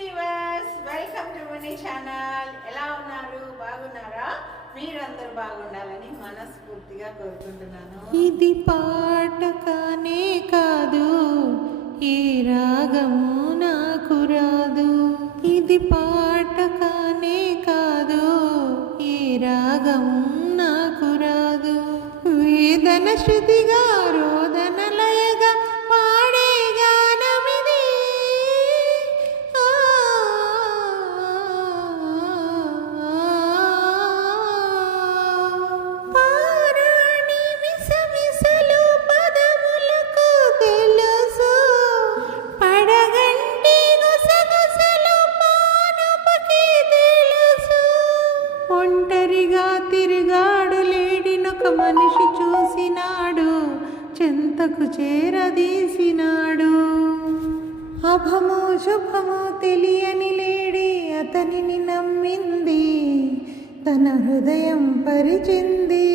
Viewers, welcome to money channel. ఎలా ఉన్నారు? బాగున్నారా? మీరందరూ బాగుండాలని మనస్ఫూర్తిగా కోరుకుంటున్నాను. ఇది పాట కానే కాదు, ఏ రాగము నాకు రాదు. ఇది పాట కానే కాదు, ఏ రాగము నాకు రాదు. వేదన శృతిగా రోదన లయగా పాడే గానమిది. పారాణి మిసమిసలు పదములకు తెలుసు, పడగంటి గుసగుసలు పానపకి తెలుసు. ఒంటరిగా తిరిగాడు లేడినొక మనిషి చూసినాడు, చెంతకు చేరదీసినాడు. అభము శుభము తెలియని లేడి అతనిని నమ్మింది, తన హృదయం పరిచింది.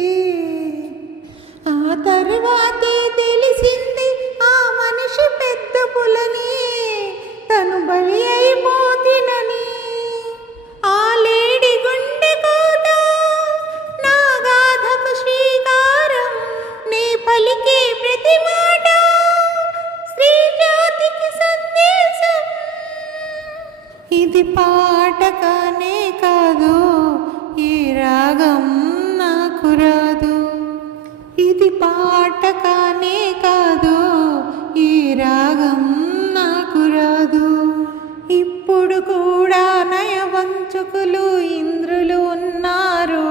ఆ తరువాతే తెలిసింది ఆ మనిషి పెద్ద పులని, తను బలి అయిపోతినని. ఆ లేడి గుండె కోత నా గాథకు శ్రీకారం, నీ పలికే ప్రతి మాట శ్రీ జ్యోతికి సందేశం. ఇది పాట కానే కాదు, ఈ రాగం నాకు రాదు. ఇది పాట కానే కాదు, ఈ రాగం నాకు రాదు. ఇప్పుడు కూడా నయవంచకులు ఇంద్రులు ఉన్నారు,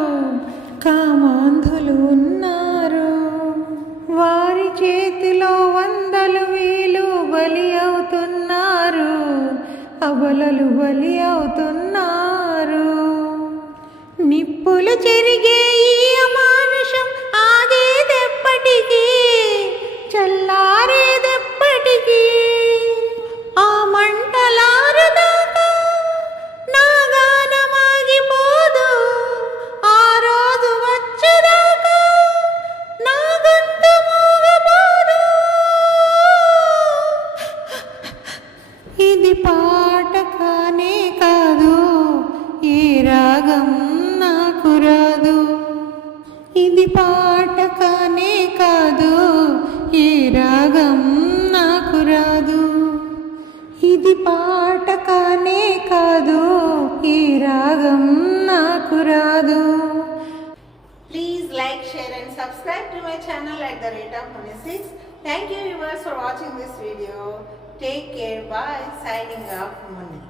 కామాంధులు ఉన్నారు. వారి చేతిలో వందలు వేలు బలి అవుతున్నారు, అబలలు బలి అవుతున్నారు. నిప్పులు చెరిగే ఈ అమానుషం ఆగేదెప్పటికీ, చల్లారేదెప్పటికీ. ఆ మంటలారుదాకా నా గానమాగిపోదు, ఆ రోజు వచ్చేదాకా నా గొంతు మోగబోదు. ఇది పాట కానే కాదు, ఈ రాగం నాకు రాదు. ఇది పాట కానే కాదు, ఈ రాగం నాకు రాదు. ఇది పాట కానే కాదు, ఈ రాగం నాకు రాదు. Please like, share and subscribe to my channel at the rate of 26. Thank you viewers for watching this video. Take care. Bye. Signing off, Muni.